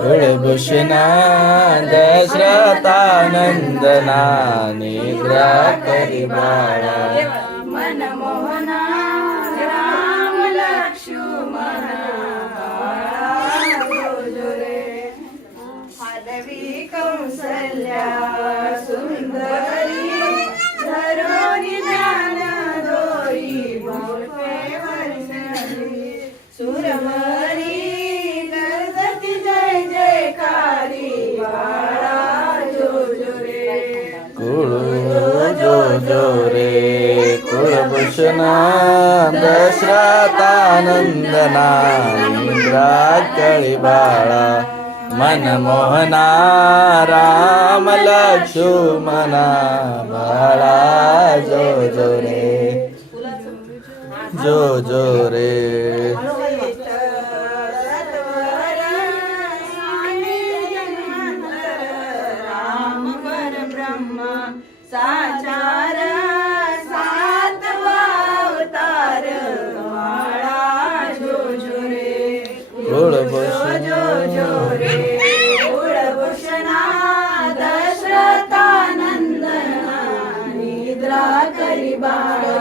कुळभूषणा दशरथानंदना निद्रा करी बाळा मनमोहना राम लक्ष्मणा माधवी कौसल्या सुंदरी धरोनी ज्ञान दोरी भोटे वर्षणी सुरमरी गणपती जय जयकारी बाळा जो जो रे कुळ जो जो रे कुळभूषणा दशरथानंदना निद्रा करी बाळा मनमोहना राम लक्ष्मणा बाळा जो जो रे जो जो रे राम परब्रह्म साचार सातवा अवतार बाळा जो जो रे कुळभूषणा रे कुळभूषणा दशरथानंदना निद्रा करी बाळा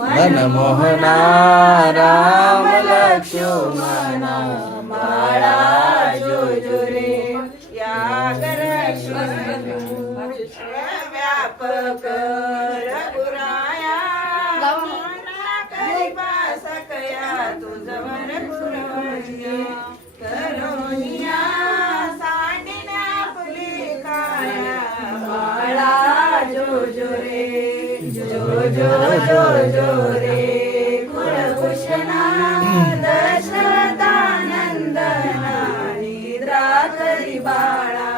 मनमोहना राम लक्ष्मणा बाळा जो जो रे या व्यापक रघुराया सकया तुझवर पुरवणी करोनिया सांडिन्या फुले काया बाळा जो जो रे जो जो जो जो रे कुळभूषणा दशरथानंदना निद्रा करी बाळा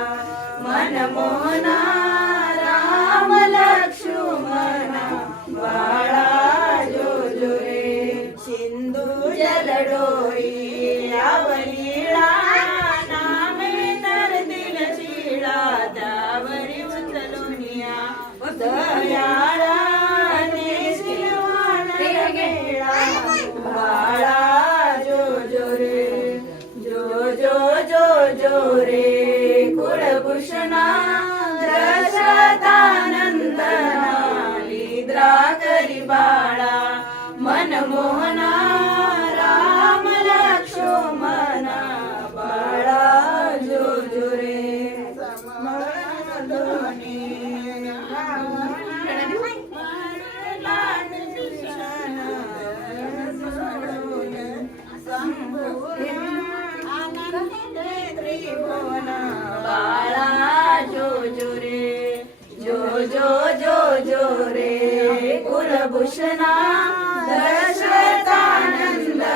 मनमोहना राम लक्ष्मणा बाळा जो जो रे सिंधू जलडोई आवलीळा नामे तर दिल शिळा त्यावरी उचलुनिया दयाळा नेसिलवाण गेळा बाळा जो जो रे जो जो जो जो रे कुळभूषणा दशरथानंदना निद्रा करी बाळा मनमोहना राम लक्ष्मणा बाळा जो जो रे बाळा जो जो रे जो जो जो जो रे कुलभूषणा दशरथानंदना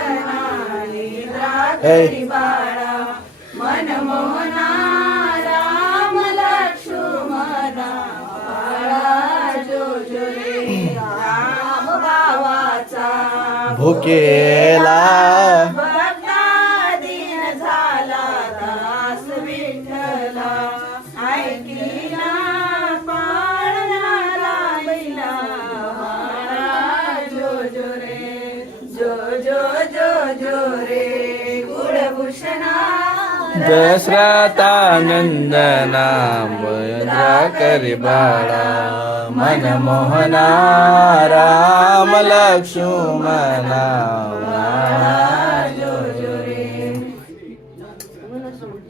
निद्रा करी बाळा मनमोहना राम लक्ष्मणा बाळा जो जो रे राम भावाचा भुकेला भक्ता दीन झाला दास विठ्ठला ऐकिला पाळणारा बैला बाळा जो जो रे जो जो जो जो रे कुळभूषणा दशरथानंदना निद्रा करी बाळा मनमोहना राम लक्ष्मणा